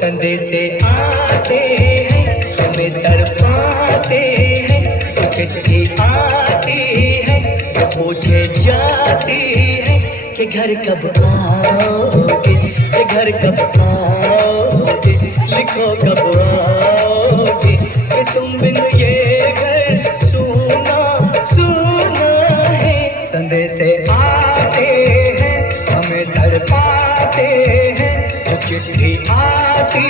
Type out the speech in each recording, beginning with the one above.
संदेशे आते हैं हमें तड़पाते हैं, तो चिट्ठी आती है तो पूछे जाती है कि घर कब आओगे, कि घर कब आओगे, लिखो कब आओगे, कि तुम बिन ये घर सूना सूना है। संदेशे आते हैं हमें तड़पाते हैं, तो चिट्ठी आती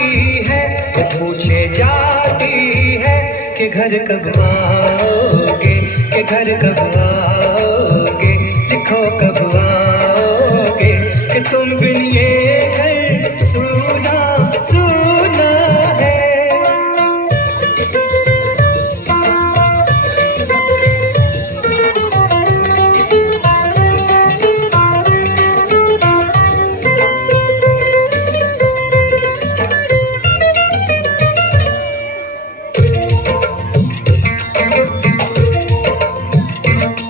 है तो पूछे जाती है कि घर कब आओगे, कि घर कब आओगे, लिखो कब आओगे, कि तुम बिन ये घर सूना सूना है।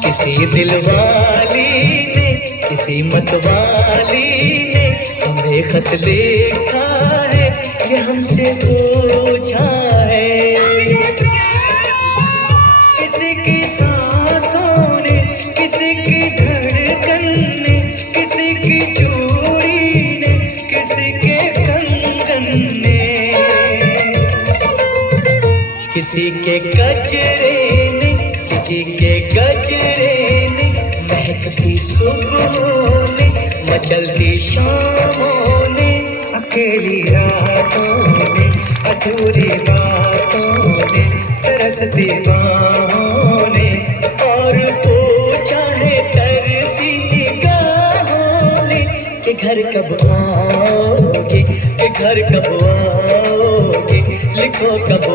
किसी दिलवाली ने, किसी मतवाली ने हमें खत लिखा है, ये हमसे पूछा है। किसी की सांसों ने, किसी की धड़कन ने, किसी की चूड़ी ने, किसी के कंगन ने, किसी के गजरे ने, किसी के गजरे ने, महकती सुबहों ने, मचलती शामों ने, अकेली रातों ने, अधूरी बातों ने, तरसती बाहों ने, और पूछा है तरसी निगाहों ने कि घर कब आओगे, कि घर कब आओगे, लिखो कब